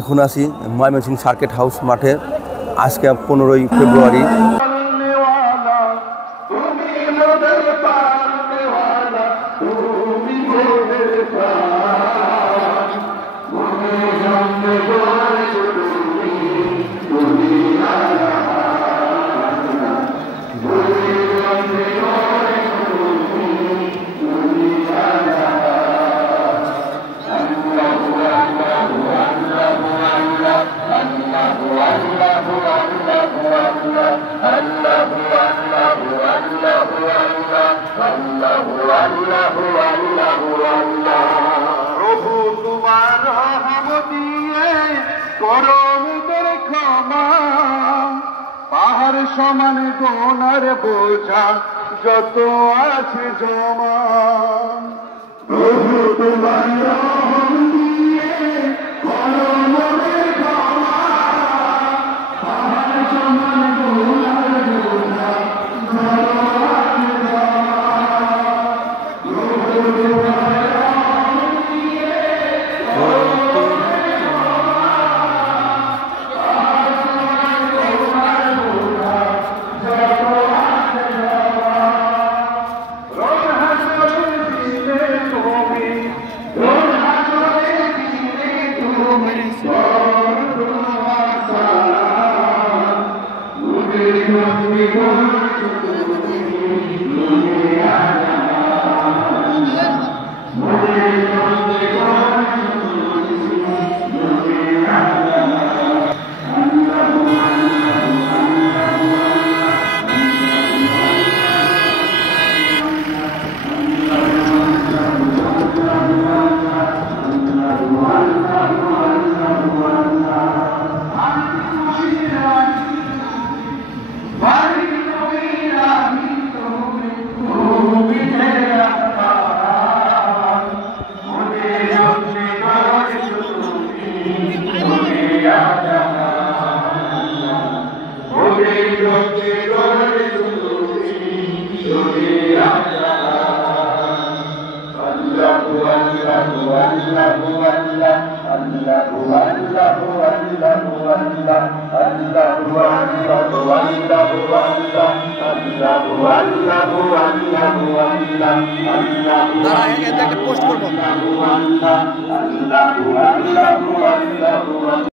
এখন আছি Mymensingh circuit house মাঠে। আজকে 15ই ফেব্রুয়ারি। প্রভু তোমার রহমত দিয়ে করো মোদের ক্ষমা, পাহাড় সমান গুনার বোঝা যত আছে জমা। প্রভু তোমার রহমত দিয়ে করো মোদের ক্ষমা, পাহাড় সমান গুনার বোঝা যত আছে জমা। প্রভু তোমার পোস্ট করবো।